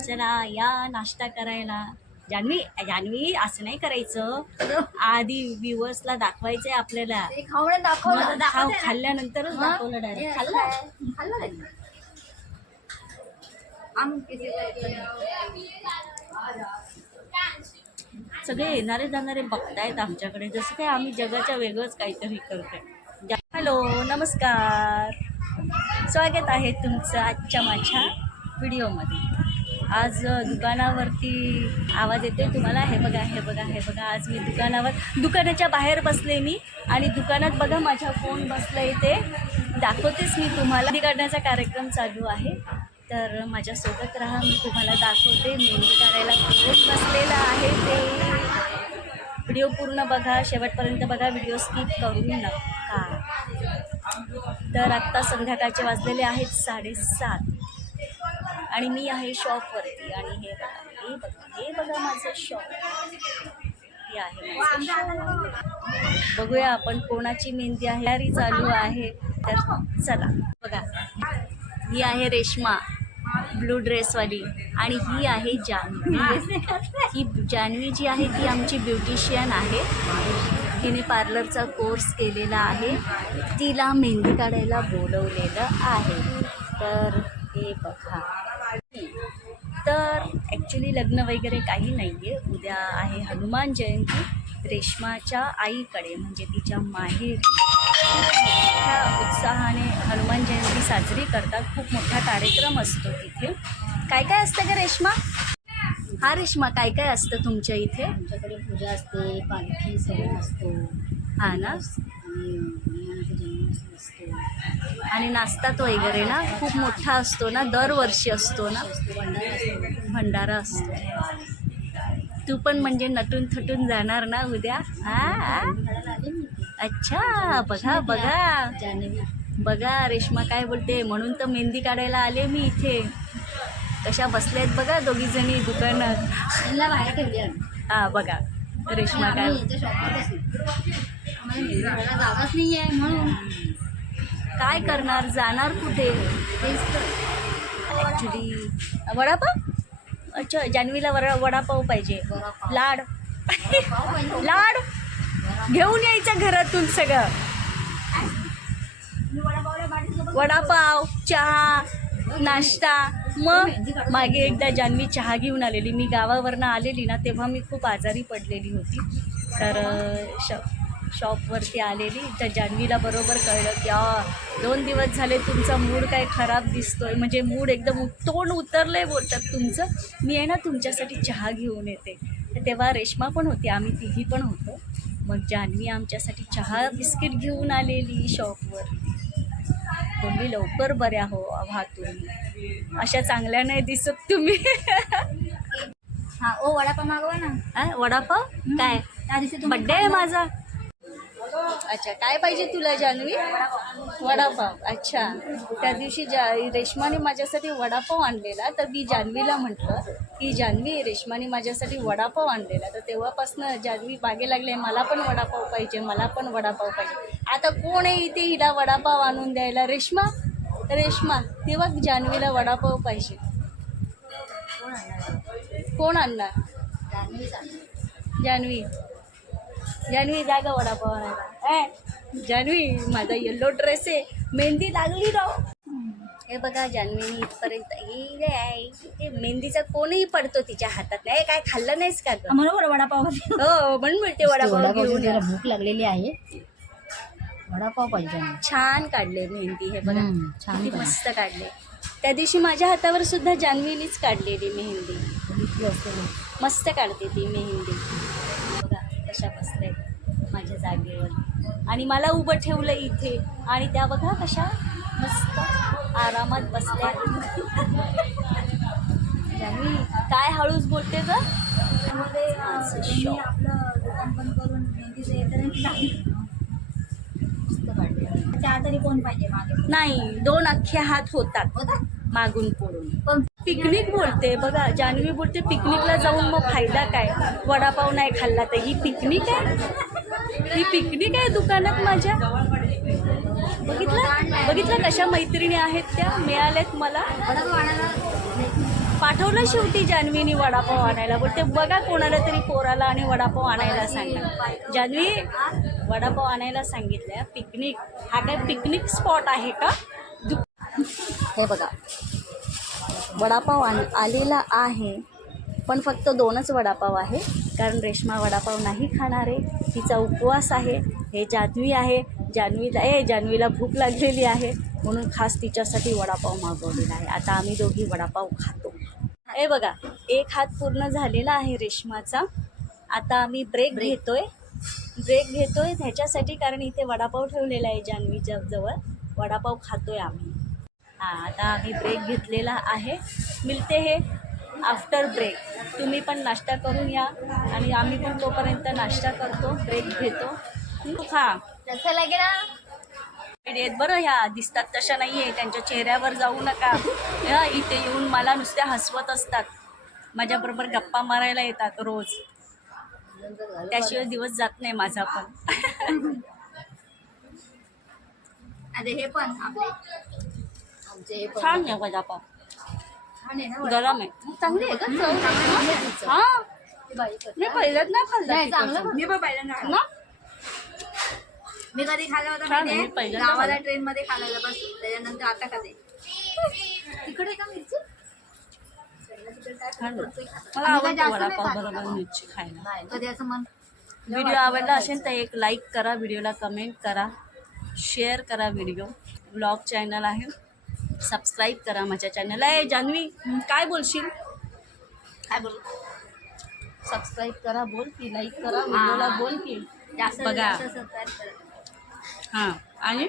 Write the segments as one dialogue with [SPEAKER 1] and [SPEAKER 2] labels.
[SPEAKER 1] चला या नाश्ता करायला. जान्हवी जान्हवी असं नाही करायचं. आधी व्ह्युअर्सला दाखवायचंय आपल्याला.
[SPEAKER 2] खाऊन दाखवलं
[SPEAKER 1] खाऊ खाल्ल्यानंतरच? दाखवलं डायरेक्ट खाल्लं?
[SPEAKER 2] खाल्लं. आम
[SPEAKER 1] सगळे येणारे जाणारे बघतायत आमच्याकडे. जसं काय आम्ही जगाच्या वेगळंच काहीतरी करतोय. हॅलो नमस्कार. स्वागत आहे तुमचं आजच्या माझ्या व्हिडिओमध्ये आज दुकानावरती आवाज येते तुम्हाला हे बघा हे बघा हे बघा. आज मी दुकानावर दुकानाच्या बाहेर बसले मी. आणि दुकानात बघा माझा फोन बसला इथे. दाखवतेच मी तुम्हाला. मेहंदी काढण्याचा कार्यक्रम चालू आहे. तर माझ्यासोबत राहा मी तुम्हाला दाखवते. मेहंदी काढायला फोन बसलेला आहे ते. व्हिडिओ पूर्ण बघा. शेवटपर्यंत बघा. व्हिडिओ स्किप करू नका. तर आत्ता संध्याकाळचे वाजलेले आहेत साडेसात. आणि मी आहे शॉपवरती आणि हे बघा हे बघा हे बघा माझं शॉप. हे आहे माझं बघूया आपण कोणाची मेहंदी आहे तयारी चालू आहे. तर चला बघा. ही आहे रेश्मा ब्लू ड्रेसवाली. आणि ही आहे जान्हवी ही जान्हवी जी आहे ती आमची ब्युटिशियन आहे. तिने पार्लरचा कोर्स केलेला आहे. तिला मेहंदी काढायला बोलवलेलं आहे. तर हे बघा. तर ॲक्च्युली लग्न वगैरे काही नाही आहे उद्या आहे हनुमान जयंती रेश्माच्या आईकडे म्हणजे तिच्या माहेर. मोठ्या उत्साहाने हनुमान जयंती साजरी करतात. खूप मोठा कार्यक्रम असतो तिथे. काय काय असतं का रेश्मा? हा रेश्मा काय काय असतं तुमच्या इथे?
[SPEAKER 2] आमच्याकडे पूजा असते पालखी सगळं असतो.
[SPEAKER 1] हा ना?
[SPEAKER 2] आणि
[SPEAKER 1] आणि नाश्तात वगैरे ना खूप मोठा असतो ना दरवर्षी असतो ना.
[SPEAKER 2] भंडारा असतो.
[SPEAKER 1] तू पण म्हणजे नटून थटून जाणार ना उद्या? हा. अच्छा बघा बघा. बघा रेश्मा काय बोलते म्हणून तर मेहंदी काढायला आले मी इथे. कशा बसल्यात बघा दोघी जणी दुकानात.
[SPEAKER 2] त्यांना बाहेर ठेवली आम्ही.
[SPEAKER 1] हा बघा. रेश्मा काय
[SPEAKER 2] मला जागाच नाही आहे म्हणून.
[SPEAKER 1] काय करणार जाणार कुठे?
[SPEAKER 2] तेच तर.
[SPEAKER 1] ॲक्च्युली वडापाव? अच्छा जान्हवीला वडा वडापाव पाहिजे.
[SPEAKER 2] वडापाव.
[SPEAKER 1] लाड. लाड? घेऊन यायचं घरातून सगळं. वडापाव चहा नाश्ता. मग मागे एकदा जान्हवी चहा घेऊन आलेली. मी गावावरनं आलेली ना तेव्हा मी खूप आजारी पडलेली होती. तर अ, श शॉपवरती आलेली. तर जान्हवीला बरोबर कळलं की आ दोन दिवस झाले तुमचा मूड काय खराब दिसतोय. म्हणजे मूड एकदम तोंड उतरलं आहे बोलतात तुमचं. मी आहे ना तुमच्यासाठी चहा घेऊन येते. तर तेव्हा रेश्मा पण होती आम्ही तिघी पण होतो. मग जान्हवी आमच्यासाठी चहा बिस्किट घेऊन आलेली शॉपवर बोलली लवकर बऱ्या हो व्हा तुम्ही. अशा चांगल्या नाही दिसत तुम्ही.
[SPEAKER 2] हा ओ वडापाव मागवा ना.
[SPEAKER 1] वडापाव? काय? बड्डे आहे माझा. अच्छा काय पाहिजे तुला जान्हवी? वडापाव. अच्छा. त्या दिवशी जा रेश्माने माझ्यासाठी वडापाव आणलेला तर मी जान्हवीला म्हटलं की जान्हवी रेश्माने माझ्यासाठी वडापाव आणलेला. तर तेव्हापासनं जान्हवी बागे लागले मला पण वडापाव पाहिजे मला पण वडापाव पाहिजे. आता कोण आहे इथे हिला वडापाव आणून द्यायला? रेश्मा? रेश्मा तेव्हा जान्हवीला वडापाव पाहिजे.
[SPEAKER 2] कोण आणणार?
[SPEAKER 1] कोण आणणार
[SPEAKER 2] जान्हवी.
[SPEAKER 1] जान्हवी जागा वडापाव आणायला. ए जान्हवी माझा येल्लो ड्रेस आहे. मेहंदी लागली राव. हे बघा जान्हवीनी इथपर्यंत आहे. ते मेहंदीचा कोणही पडतो तिच्या हातात. नाही काय खाल्लं नाहीस का ग?
[SPEAKER 2] बरोबर वडापाव
[SPEAKER 1] हो म्हणून मिळते वडापाव घेऊन.
[SPEAKER 2] भूक लागलेली आहे. वडापाव पाहिजे आम्हाला.
[SPEAKER 1] छान काढले मेहंदी हे बघा.
[SPEAKER 2] हम्म, छान
[SPEAKER 1] किती
[SPEAKER 2] काढले.
[SPEAKER 1] मस्त काढले. त्या दिवशी माझ्या हातावर सुद्धा जान्हवीनीच काढलेली मेहंदी.
[SPEAKER 2] बघितली
[SPEAKER 1] मस्त काढते ती मेहंदी. कशा बसल्या माझ्या जागेवर? आणि मला उभं ठेवलं इथे. आणि त्या बघा कशा मस्त आरामात बसल्या जान्हवी, काय हळूच बोलते ग? नाही दोन अख्खे हात होतात
[SPEAKER 2] होता
[SPEAKER 1] मागून पडून पण पिकनिक बोलते. बघा जान्हवी बोलते पिकनिकला जाऊन मग फायदा काय? वडापाव नाही खाल्ला तर ही पिकनिक आहे? ही पिकनिक आहे दुकानात माझ्या? बघितलं? बघितलं कशा मैत्रिणी आहेत त्या? मिळाल्यात मला. पाठवलं शेवटी जान्हवीने वडापाव आणायला. बोलते बघा कोणाला तरी पोराला आणि वडापाव आणायला सांगा. जान्हवी वडापाव आणायला सांगितलं पिकनिक. हा काय पिकनिक स्पॉट आहे का? दु- हे बघा वडापाव आण आलेला आहे. पण फक्त दोनच वडापाव आहे. कारण रेश्मा वडापाव नाही खाणार आहे. तिचा उपवास आहे. हे जान्हवी आहे. जान्हवीला ए जान्हवीला भूक लागलेली आहे. म्हणून खास तिच्यासाठी वडापाव मागवलेला आहे. आता आम्ही दोघी वडापाव खातो. हे बघा एक हात पूर्ण झालेला आहे रेश्माचा. आता आम्ही ब्रेक घेतोय. ब्रेक घेतोय ह्याच्यासाठी कारण इथे वडापाव ठेवलेला आहे जान्हवीच्या जवळ. वडापाव खातोय आम्ही. हां आता आम्ही ब्रेक घेतलेला आहे. मिळते हे आफ्टर ब्रेक तुम्ही पण नाश्ता करून या. आणि आम्ही पण तोपर्यंत नाश्ता करतो ब्रेक घेतो. तू खा
[SPEAKER 2] कसं लागेल
[SPEAKER 1] आहेत बरं ह्या दिसतात तशा नाही आहे त्यांच्या चेहऱ्यावर जाऊ नका. या, इथे येऊन मला नुसत्या हसवत असतात. माझ्याबरोबर गप्पा मारायला येतात रोज. त्याशिवाय दिवस जात नाही माझा पण.
[SPEAKER 2] अरे हे पण
[SPEAKER 1] छान आहे वडापाव
[SPEAKER 2] छान आहे ना
[SPEAKER 1] गरम आहे. चांगली आहे का? चव हा.
[SPEAKER 2] ते बाई करते.
[SPEAKER 1] मी पहिल्याच नाही खाल्लं
[SPEAKER 2] नाही चांगलं
[SPEAKER 1] मी पण पहिल्यांदा ना
[SPEAKER 2] मी कधी खाल्लं होतं
[SPEAKER 1] छान आहे,
[SPEAKER 2] माहितीये?
[SPEAKER 1] मी पहिल्यांदा
[SPEAKER 2] गावाला
[SPEAKER 1] खाल्लं.
[SPEAKER 2] ट्रेन मध्ये खाल्लेलं बस. त्याच्यानंतर आता खाते. तिकडे का मिरची?
[SPEAKER 1] छान आहे. मला
[SPEAKER 2] आम्ही काय
[SPEAKER 1] आवडतं
[SPEAKER 2] जास्त नाही
[SPEAKER 1] वडापाव
[SPEAKER 2] खात.
[SPEAKER 1] बरोबर मिरची खायला.
[SPEAKER 2] नाही कधी असं मन
[SPEAKER 1] व्हिडिओ आवडला असेल तर एक लाईक करा व्हिडिओला कमेंट करा शेअर करा व्हिडिओ ब्लॉग चॅनल आहे. सबस्क्राईब करा माझ्या चॅनलला ए जान्हवी काय बोलशील? काय बोल? सबस्क्राईब करा बोल की लाईक करा व्हिडिओला बोल की.
[SPEAKER 2] जास्त
[SPEAKER 1] बघा.
[SPEAKER 2] जास्त सबस्क्राईब करा.
[SPEAKER 1] हां. आणि?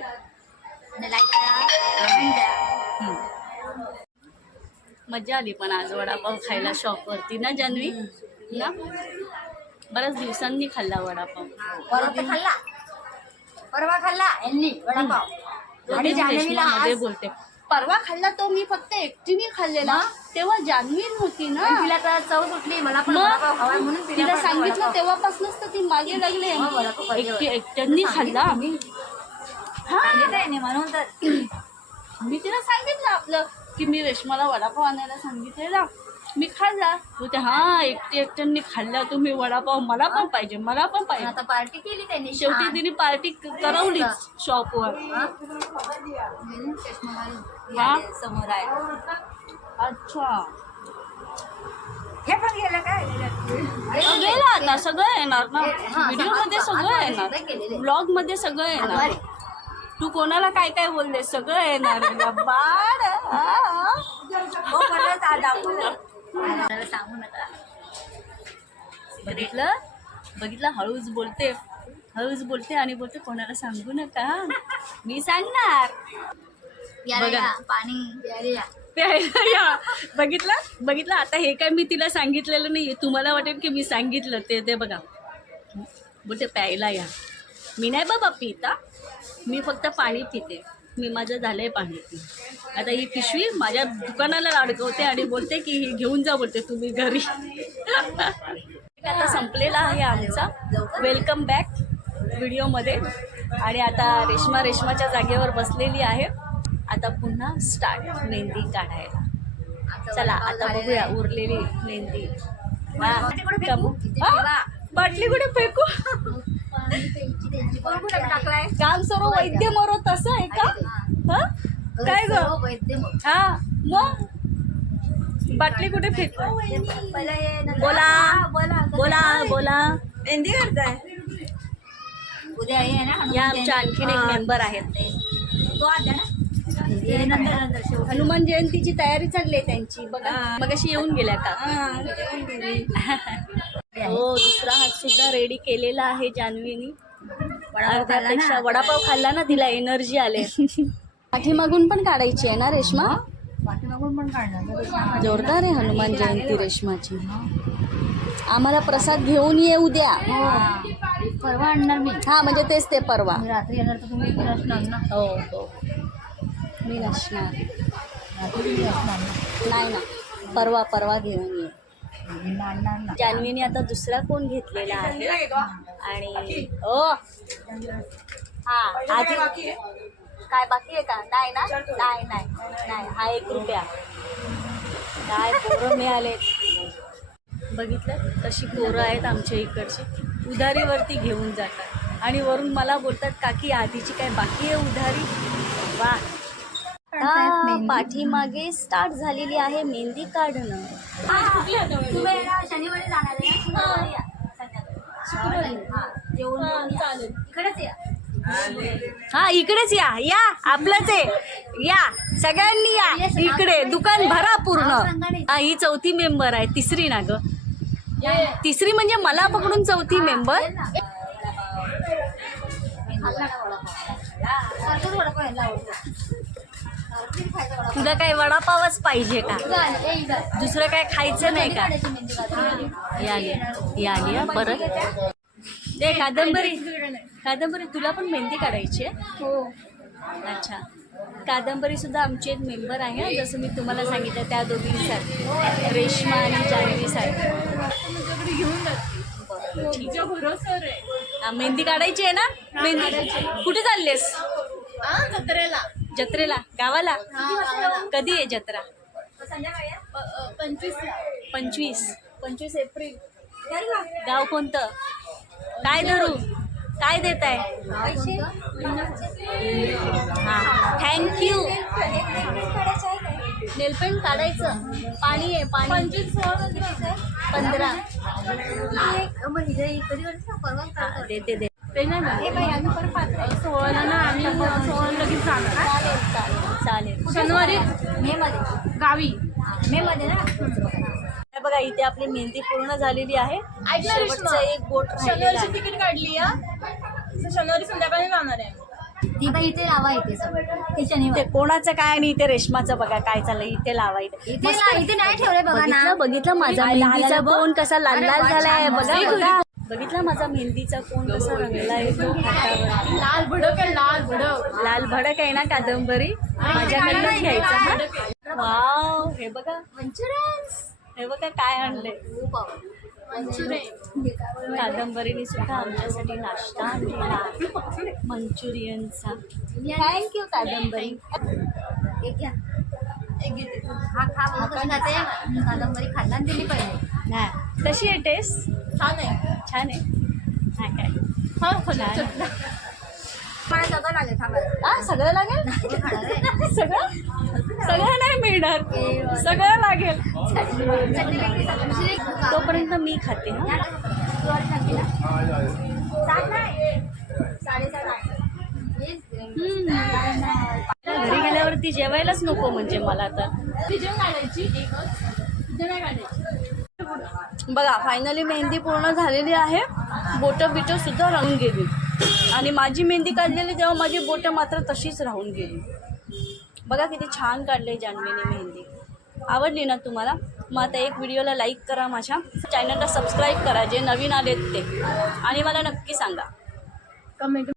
[SPEAKER 2] लाईक करा.
[SPEAKER 1] मजा आली पण आज वडापाव खायला शॉपवरती. ना जान्हवी ना? बऱ्याच दिवसांनी खाल्ला वडापाव.
[SPEAKER 2] परवा तर खाल्ला. परवा खाल्ला. यांनी वडापाव. आणि जान्हवीला
[SPEAKER 1] मध्ये
[SPEAKER 2] आज
[SPEAKER 1] बोलते. परवा खाल्ला तो मी फक्त एकटीने खाल्लेला. तेव्हा जान्हवी नव्हती ना.
[SPEAKER 2] तिला तर चव सुटली मला पण वडापाव
[SPEAKER 1] मग
[SPEAKER 2] हवाय म्हणून
[SPEAKER 1] तिला सांगितलं. तेव्हापासूनच तर ती मागे लागले एकटी
[SPEAKER 2] होता.
[SPEAKER 1] एकट्यांनी खाल्ला हा.
[SPEAKER 2] म्हणून तर.
[SPEAKER 1] मी तिला सांगितलं आपलं की मी रेशमाला वडापाव आणायला सांगितलेला. मी खाल्ला. बोलते हा एकटी एकट्यांनी खाल्ला. तुम्ही वडापाव मला पण पाहिजे मला पण पाहिजे.
[SPEAKER 2] आता पार्टी केली त्यांनी.
[SPEAKER 1] शेवटी. तिने पार्टी करवलीच शॉपवर
[SPEAKER 2] हा? समोर आहे.
[SPEAKER 1] अच्छा.
[SPEAKER 2] हे पण गेलं काय?
[SPEAKER 1] गेलं आता सगळं येणार ना?
[SPEAKER 2] व्हिडिओमध्ये
[SPEAKER 1] सगळं येणार. ब्लॉगमध्ये सगळं येणार. तू कोणाला काय काय बोलले? सगळं येणार. आहे. बाळ आ.
[SPEAKER 2] हो, परत आ- दाखवलं. मला सांगू नका.
[SPEAKER 1] बघितलं? बघितलं? हळूच बोलते. हळूच बोलते आणि बोलते कोणाला सांगू नका. मी सांगणार. बघा.
[SPEAKER 2] पाणी प्यायला या.
[SPEAKER 1] बघितलं? बघितलं? आता हे काय मी तिला सांगितलेलं नाही तुम्हाला वाटेल की मी सांगितलं. ते ते बघा. बोलते प्यायला या. मी नाही बाबा पिता मी फक्त पाणी पिते. मी माझं झालंय पाणी पी. आता ही पिशवी माझ्या दुकानाला अडकवते आणि बोलते की ही घेऊन जा बोलते तुम्ही घरी. आता संपलेला आहे आमचा. वेलकम बॅक व्हिडिओमध्ये आणि आता रेश्मा रेश्माच्या जागेवर बसलेली आहे. आता पुन्हा स्टार्ट मेहंदी काढायला. चला आता बघूया. उरलेली मेहंदी. हा,
[SPEAKER 2] बाटली कुठे फेकू?
[SPEAKER 1] कमू. सर्व वैद्य. मरो तसं आहे का? हा? काय ग?
[SPEAKER 2] सर्व वैद्य मग.
[SPEAKER 1] हा. मग? बाटली कुठे फेकू?
[SPEAKER 2] हे
[SPEAKER 1] बोला.
[SPEAKER 2] बोला.
[SPEAKER 1] बोला बोला
[SPEAKER 2] मेहंदी करताय? उद्या आहे ना हनुमान
[SPEAKER 1] या आमच्या. आणखीन एक. मेंबर आहेत.
[SPEAKER 2] तो आद्या ना हे नंतर नंतर शेवटी.
[SPEAKER 1] हनुमान जयंतीची तयारी चालली आहे त्यांची. बघा.
[SPEAKER 2] हा.
[SPEAKER 1] मग अशी येऊन गेल्या का
[SPEAKER 2] हा.
[SPEAKER 1] हो दुसरा हात सुद्धा रेडी केलेला आहे जान्हवीनी.
[SPEAKER 2] वडापाव खाल्ला
[SPEAKER 1] अर्ध्यापेक्षा
[SPEAKER 2] ना.
[SPEAKER 1] वडापाव खाल्ला ना तिला एनर्जी आले. पाठीमागून पण काढायची आहे ना रेश्मा?
[SPEAKER 2] पाठीमागून पण काढणार
[SPEAKER 1] जोरदार आहे हनुमान जयंती रेश्माची. आम्हाला प्रसाद घेऊन ये उद्या
[SPEAKER 2] हा. परवा आणणार मी.
[SPEAKER 1] हा म्हणजे तेच ते परवा.
[SPEAKER 2] रात्री येणार तर तुम्ही इकडे असणार ना.
[SPEAKER 1] हो हो. मी नसणार. नाही ना. परवा परवा घेऊन ये. जान्हवीने आता दुसरा कोण घेतलेला आहे? आणि ओ. हा आधी काय बाकी आहे का? नाही ना? नाही नाही नाही. हा एक रुपया. काय पोरं मिळाले बघितलं? कशी पोरं आहेत आमच्या इकडची. उधारीवरती घेऊन जातात. आणि वरून मला बोलतात काकी आधीची काय बाकी आहे उधारी? वा.
[SPEAKER 2] मेहंदी.
[SPEAKER 1] पाठीमागे स्टार्ट झालेली आहे मेहंदी काढणं.
[SPEAKER 2] शनिवारी जाणार आहे? शुक्रवारी. हा. जेवण. इकडेच या.
[SPEAKER 1] हा इकडेच या. या आपलंच आहे. या सगळ्यांनी या. इकडे दुकान भरा पूर्ण. हा ही चौथी मेंबर आहे. तिसरी ना ग. तिसरी म्हणजे मला पकडून चौथी मेंबर तुला काय वडापावच पाहिजे का. दुसरं काय खायचं नाही का? आली हा परत. ते कादंबरी कादंबरी तुला पण मेहंदी काढायची आहे?
[SPEAKER 2] हो.
[SPEAKER 1] अच्छा. कादंबरी सुद्धा आमची एक मेंबर आहे जसं मी तुम्हाला सांगितलं त्या दोघींसाठी रेश्मा आणि. हा, मेहंदी काढायची आहे ना? मेहंदी कुठे चाललेस?
[SPEAKER 3] जत्रेला.
[SPEAKER 1] जत्रेला गावाला? कधी आहे जत्रा.
[SPEAKER 3] पंचवीस.
[SPEAKER 1] पंचवीस. पंचवीस एप्रिल. गाव कोणतं? काय धरू? काय देत आहे हां. थँक्यू? नेलपेंट काढायचं. पाणी आहे पाणी.
[SPEAKER 3] पंचवीस?
[SPEAKER 1] पंधरा. देते दे
[SPEAKER 3] ते नाही ना.
[SPEAKER 2] आम्ही
[SPEAKER 3] लगेच जाणार.
[SPEAKER 1] चालेल
[SPEAKER 3] शनिवारी?
[SPEAKER 2] मे मध्ये.
[SPEAKER 3] गावी.
[SPEAKER 2] मे मध्ये ना?
[SPEAKER 1] हे बघा इथे आपली मेहंदी पूर्ण झालेली आहे.
[SPEAKER 3] ऐक ना,
[SPEAKER 1] शेवटचं
[SPEAKER 3] रेश्मा.
[SPEAKER 1] एक बोट राहिलेलं
[SPEAKER 3] शनिवारची
[SPEAKER 1] आहे.
[SPEAKER 3] तिकीट काढली या शनिवारी संध्याकाळी जाणार आहे.
[SPEAKER 2] ती बाई इथे लावा इथे सगळं ते शनिवार.
[SPEAKER 1] कोणाचं काय आणि इथे रेशमाचं बघा काय चाललंय. इथे लावा इथे.
[SPEAKER 2] नाही ठेवले बघा ना.
[SPEAKER 1] बघितलं बघितलं माझा मेहंदीचा. कोण कसा लाल लाल झालाय. बघा. बघितला माझा मेहंदीचा कोण कसा रंगलाय तो हातावर
[SPEAKER 3] लाल भडक आहे लाल भडक.
[SPEAKER 1] लाल भडक आहे ना कादंबरी? माझ्याकडनं घ्यायचा हा? वाव हे बघा. हे बघा काय आणलंय. कादंबरीने सुद्धा आमच्यासाठी नाश्ता आणलेला मंचुरियनचा. थँक्यू कादंबरी.
[SPEAKER 2] एक घ्या. एक घेते. हा खा कादंबरी खाल्ला दिली पाहिजे.
[SPEAKER 1] नाही. कशी आहे टेस्ट
[SPEAKER 3] छान आहे.
[SPEAKER 1] छान आहे. हा काय.
[SPEAKER 3] हा.
[SPEAKER 2] मला सगळं लागेल थांबायला
[SPEAKER 1] हा सगळं लागेल?
[SPEAKER 2] नाही ते खाणार आहे.
[SPEAKER 1] सगळं? सगळं नाही मिळणार. सगळं लागेल. तोपर्यंत मी खाते हा.
[SPEAKER 2] तू.
[SPEAKER 1] घरी गेल्यावरती जेवायलाच नको म्हणजे मला तर
[SPEAKER 3] तिथे काढायची. एकच तिथे नाही काढायची.
[SPEAKER 1] बघा फायनली मेहंदी पूर्ण झालेली आहे. बोटं बिटं सुद्धा राहून गेली. आणि माझी मेहंदी काढलेली तेव्हा माझी बोटं मात्र तशीच राहून गेली. बघा किती छान काढले जान्हवीने मेहंदी. आवडली ना तुम्हाला? मग आता एक व्हिडिओला लाईक करा माझ्या. चॅनलला सबस्क्राईब करा जे नवीन आलेत ते. आणि मला नक्की सांगा.
[SPEAKER 3] कमेंट